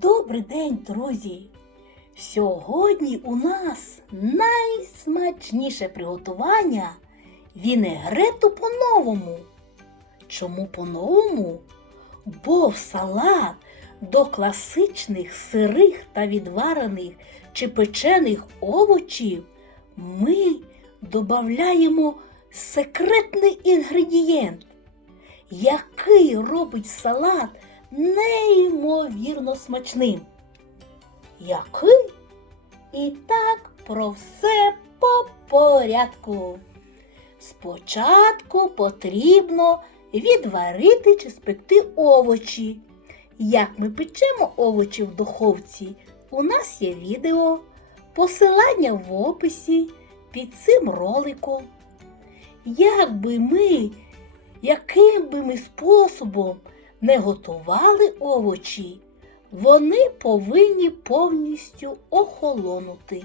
Добрий день, друзі! Сьогодні у нас найсмачніше приготування вінегрету по-новому. Чому по-новому? Бо в салат до класичних сирих та відварених чи печених овочів ми додаємо секретний інгредієнт, який робить салат неймовірно смачним. Який? І так про все по порядку. Спочатку потрібно відварити чи спекти овочі. Як ми печемо овочі в духовці, у нас є відео, посилання в описі під цим роликом. Як би ми, яким би ми способом не готували овочі, вони повинні повністю охолонути.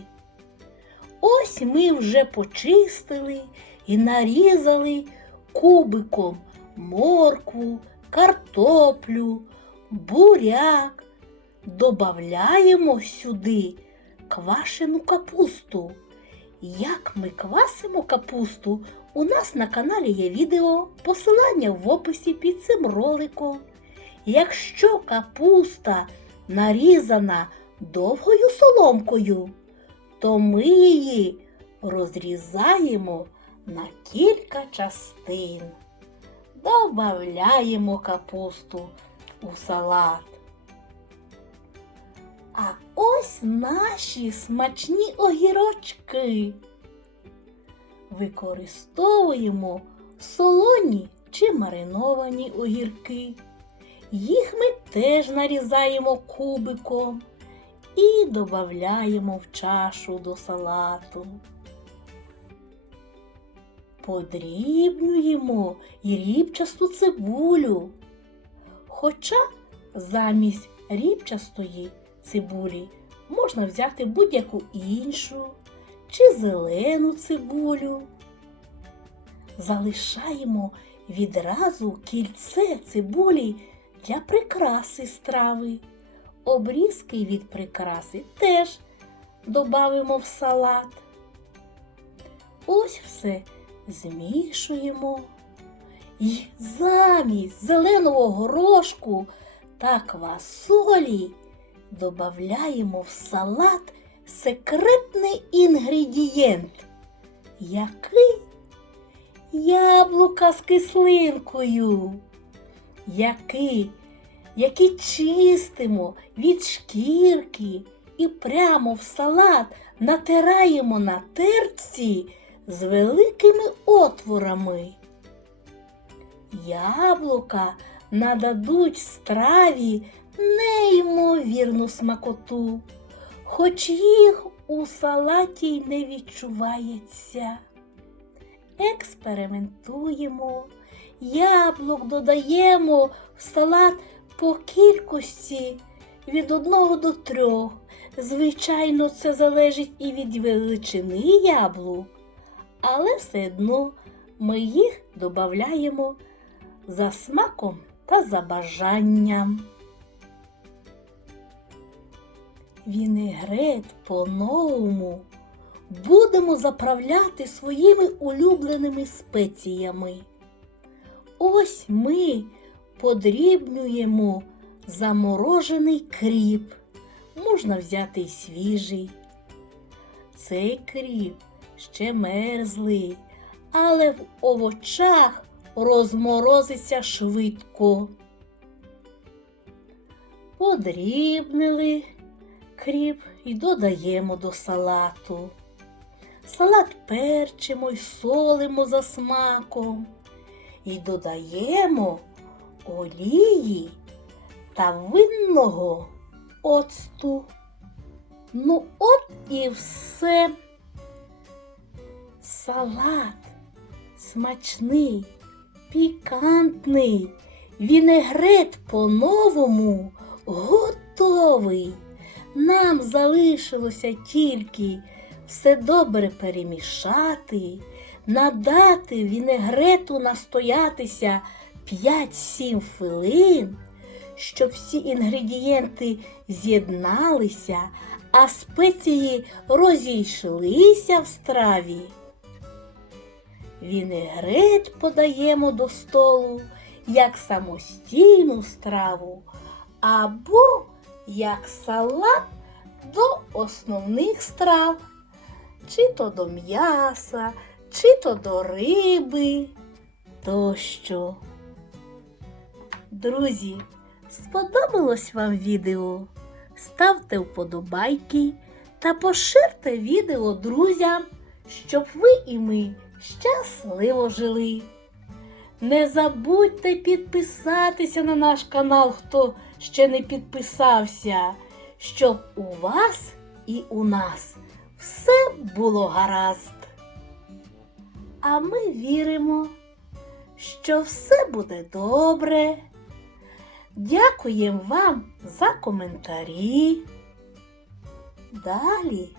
Ось ми вже почистили і нарізали кубиком моркву, картоплю, буряк. Добавляємо сюди квашену капусту. Як ми квасимо капусту, у нас на каналі є відео, посилання в описі під цим роликом. Якщо капуста нарізана довгою соломкою, то ми її розрізаємо на кілька частин. Добавляємо капусту у салат. А ось наші смачні огірочки. Використовуємо солоні чи мариновані огірки. Їх ми теж нарізаємо кубиком і додаємо в чашу до салату. Подрібнюємо і рібчасту цибулю. Хоча замість рібчастої цибулі можна взяти будь-яку іншу чи зелену цибулю. Залишаємо відразу кільце цибулі для прикраси страви. Обрізки від прикраси теж додамо в салат. Ось все змішуємо. І замість зеленого горошку та квасолі додаємо в салат секретний інгредієнт. Який? Яблука з кислинкою. Який? Які чистимо від шкірки і прямо в салат натираємо на терці з великими отворами. Яблука нададуть страві неймовірну смакоту, хоч їх у салаті й не відчувається. Експериментуємо, яблук додаємо в салат по кількості від одного до трьох. Звичайно, це залежить і від величини яблук, але все одно ми їх додаємо за смаком та за бажанням. Вінегрет по-новому будемо заправляти своїми улюбленими спеціями. Ось ми подрібнюємо заморожений кріп. Можна взяти й свіжий. Цей кріп ще мерзлий, але в овочах розморозиться швидко. Подрібнили кріп і додаємо до салату. Салат перчимо й солимо за смаком і додаємо олії та винного оцту. Ну, от і все. Салат смачний, пікантний, вінегрет по-новому готовий. Нам залишилося тільки все добре перемішати, надати вінегрету настоятися 5-7 хвилин, щоб всі інгредієнти з'єдналися, а спеції розійшлися в страві. Вінегрет подаємо до столу як самостійну страву або як салат до основних страв, чи то до м'яса, чи то до риби тощо. Друзі, сподобалось вам відео? Ставте вподобайки та поширте відео друзям, щоб ви і ми щасливо жили. Не забудьте підписатися на наш канал, хто ще не підписався, щоб у вас і у нас все було гаразд. А ми віримо, що все буде добре. Дякуємо вам за коментарі. Далі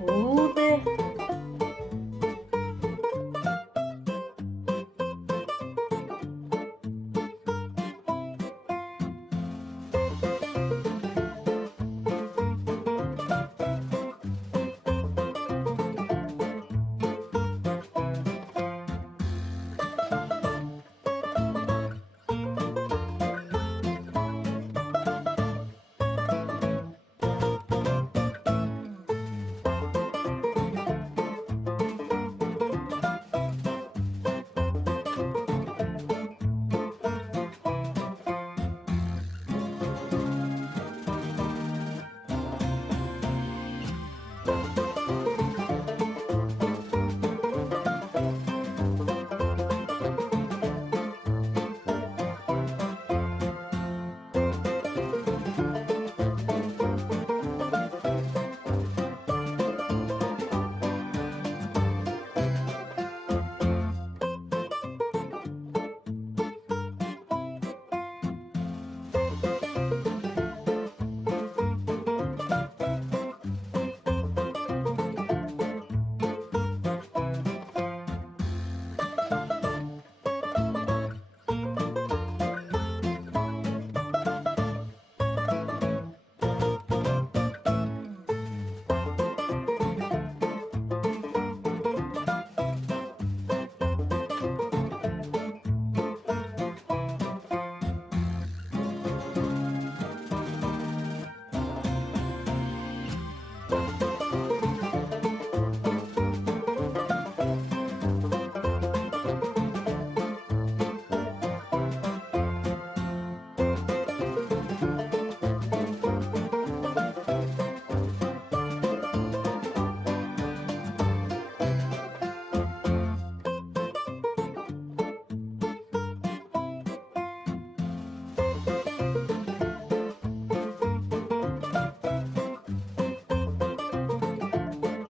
буде.